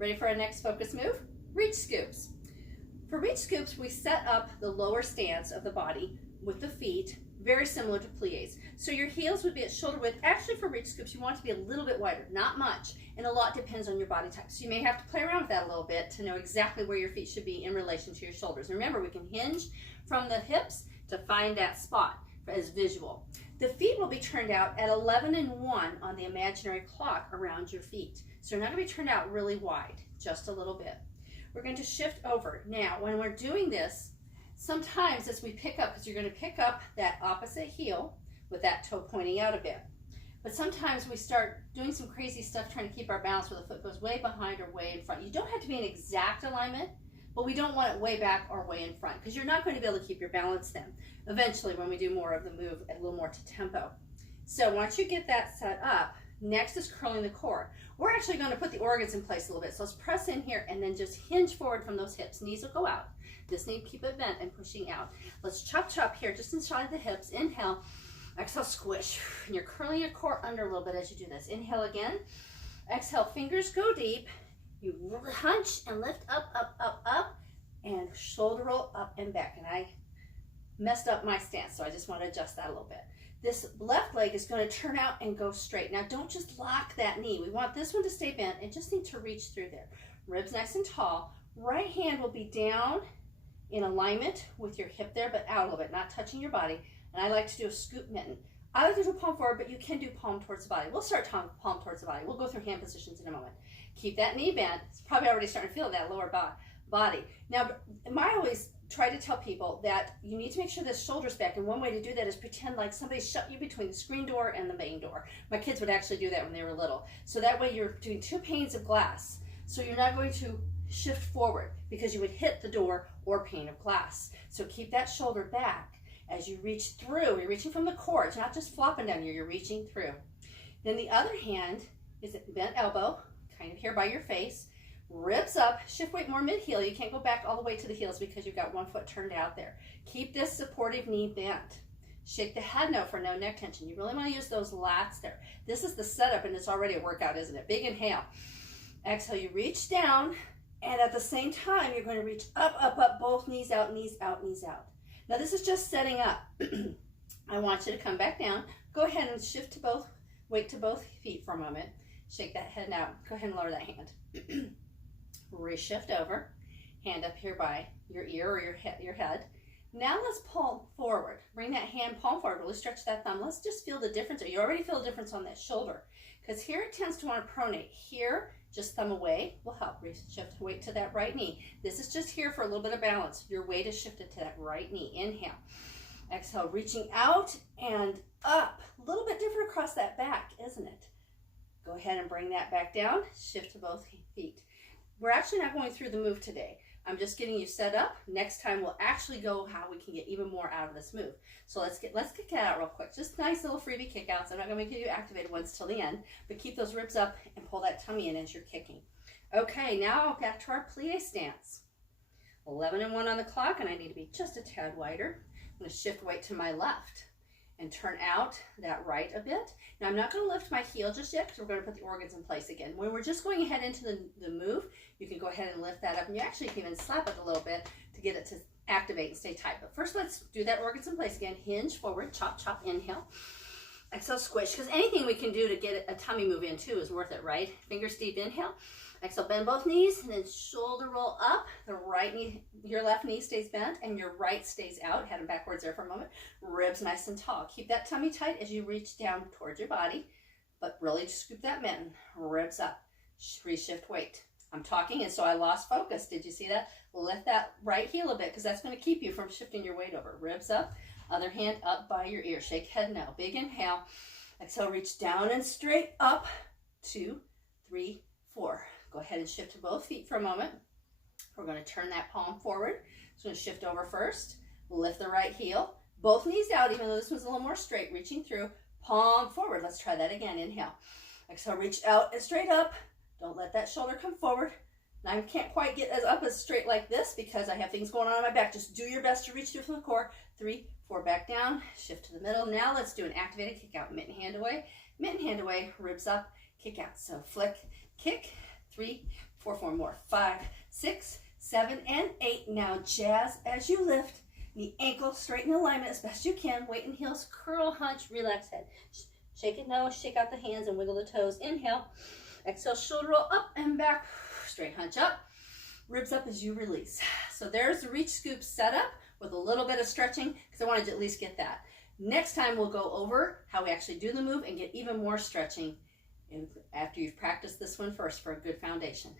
Ready for our next focus move? Reach scoops. For reach scoops, we set up the lower stance of the body with the feet, very similar to plies. So your heels would be at shoulder width. Actually, for reach scoops, you want to be a little bit wider, not much, and a lot depends on your body type. So you may have to play around with that a little bit to know exactly where your feet should be in relation to your shoulders. And remember, we can hinge from the hips to find that spot as visual. The feet will be turned out at 11 and 1 on the imaginary clock around your feet. So you're not going to be turned out really wide, just a little bit. We're going to shift over. Now, when we're doing this, sometimes as we pick up, because you're going to pick up that opposite heel with that toe pointing out a bit. But sometimes we start doing some crazy stuff trying to keep our balance where the foot goes way behind or way in front. You don't have to be in exact alignment, but we don't want it way back or way in front because you're not going to be able to keep your balance then. Eventually, when we do more of the move, a little more to tempo. So once you get that set up, next is curling the core. We're actually going to put the organs in place a little bit. So let's press in here and then just hinge forward from those hips. Knees will go out. This knee, keep it bent and pushing out. Let's chop here just inside the hips. Inhale, exhale, squish. And you're curling your core under a little bit as you do this. Inhale again. Exhale, fingers go deep. You hunch and lift up, and shoulder roll up and back. And I messed up my stance, so I just want to adjust that a little bit. This left leg is going to turn out and go straight. Now, don't just lock that knee. We want this one to stay bent and just need to reach through there. Ribs nice and tall. Right hand will be down in alignment with your hip there, but out a little bit, not touching your body. And I like to do a scoop mitten. I like to do palm forward, but you can do palm towards the body. We'll start palm towards the body. We'll go through hand positions in a moment. Keep that knee bent. It's probably already starting to feel that lower body. Now, I always try to tell people that you need to make sure the shoulder's back, and one way to do that is pretend like somebody shut you between the screen door and the main door. My kids would actually do that when they were little. So that way you're doing 2 panes of glass. So you're not going to shift forward because you would hit the door or pane of glass. So keep that shoulder back as you reach through. You're reaching from the core. It's not just flopping down here. You're reaching through. Then the other hand is at bent elbow, kind of here by your face. Ribs up, shift weight more mid-heel. You can't go back all the way to the heels because you've got one foot turned out there. Keep this supportive knee bent. Shake the head no for no neck tension. You really want to use those lats there. This is the setup, and it's already a workout, isn't it? Big inhale. Exhale, you reach down, and at the same time, you're going to reach up, both knees out, knees out, knees out. Now, this is just setting up. I want you to come back down. Go ahead and shift to both, weight to both feet for a moment. Shake that head now. Go ahead and lower that hand. Reshift over, hand up here by your ear or your head. Now let's palm forward. Bring that hand palm forward. Really stretch that thumb. Let's just feel the difference. You already feel the difference on that shoulder because here it tends to want to pronate. Here, just thumb away will help. Reshift weight to that right knee. This is just here for a little bit of balance. Your weight is shifted to that right knee. Inhale. Exhale, reaching out and up. A little bit different across that back, isn't it? Go ahead and bring that back down. Shift to both feet. We're actually not going through the move today. I'm just getting you set up. Next time we'll actually go how we can get even more out of this move. So let's kick it out real quick. Just nice little freebie kickouts. I'm not going to make you activated ones till the end, but keep those ribs up and pull that tummy in as you're kicking. Okay, now back to our plie stance. 11 and 1 on the clock, and I need to be just a tad wider. I'm going to shift weight to my left and turn out that right a bit. Now, I'm not going to lift my heel just yet because we're going to put the organs in place again. When we're just going ahead into the move, you can go ahead and lift that up, and you actually can even slap it a little bit to get it to activate and stay tight. But first, let's do that organs in place again. Hinge forward, chop, chop, inhale. Exhale, squish, because anything we can do to get a tummy move in too is worth it, right? Fingers deep, inhale. Exhale, bend both knees, and then shoulder roll up. The right knee, your left knee stays bent, and your right stays out. Head backwards there for a moment. Ribs nice and tall. Keep that tummy tight as you reach down towards your body, but really scoop that mitten. Ribs up. Reshift weight. I'm talking, and so I lost focus. Did you see that? Lift that right heel a bit, because that's going to keep you from shifting your weight over. Ribs up. Other hand up by your ear. Shake head now. Big inhale. Exhale, reach down and straight up. 2, 3, 4. Go ahead and shift to both feet for a moment. We're going to turn that palm forward. So I'm going to shift over first. Lift the right heel. Both knees out, even though this one's a little more straight. Reaching through. Palm forward. Let's try that again. Inhale. Exhale, reach out and straight up. Don't let that shoulder come forward. Now I can't quite get as straight like this because I have things going on my back. Just do your best to reach through from the core. 3, 4, back down. Shift to the middle. Now let's do an activated kick out. Mitten hand away. Mitten hand away. Ribs up. Kick out. So flick, kick. 3, 4, 4 more. 5, 6, 7, and 8. Now jazz as you lift. Knee, ankle, straighten alignment as best you can. Weight and heels, curl, hunch, relax head. Shake it nose, shake out the hands, and wiggle the toes. Inhale. Exhale, shoulder roll up and back. Straight hunch up. Ribs up as you release. So there's the reach scoop setup with a little bit of stretching because I wanted to at least get that. Next time we'll go over how we actually do the move and get even more stretching after you've practiced this one first for a good foundation.